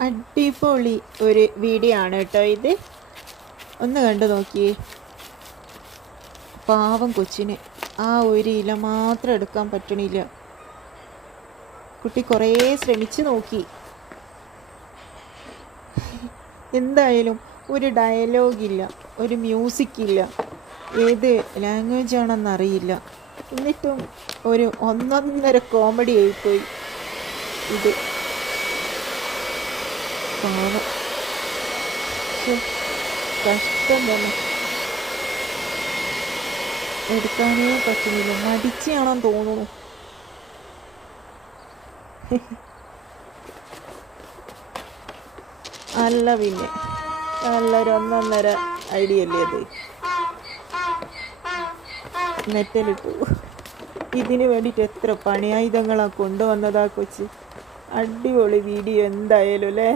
അടിപൊളി ഒരു വീഡിയോ ആണ് കേട്ടോ ഇത്. ഒന്ന് കണ്ടു നോക്കിയേ. പാവം കൊച്ചിന് ആ ഒരു ഇല മാത്രം എടുക്കാൻ പറ്റണില്ല. കുട്ടി കുറേ ശ്രമിച്ചു നോക്കി. എന്തായാലും ഒരു ഡയലോഗില്ല, ഒരു മ്യൂസിക്കില്ല, ഏത് ലാംഗ്വേജ് ആണെന്നറിയില്ല. എന്നിട്ടും ഒരു ഒന്നൊന്നര കോമഡി ആയിപ്പോയി ഇത്. പാവം, കഷ്ടം തന്നെ. എടുക്കാനേ പറ്റുന്നില്ല, മടിച്ചാണെന്ന് തോന്നുന്നു. അല്ല പിന്നെ നല്ലൊരു ഒന്നൊന്നര ഐഡിയ അല്ലേ അത്. നെറ്റലിട്ടു. ഇതിന് വേണ്ടിയിട്ട് എത്ര പണിയായുധങ്ങളാണ് കൊണ്ടുവന്നതാ കൊച്ച്. അടിപൊളി വീഡിയോ എന്തായാലും അല്ലേ.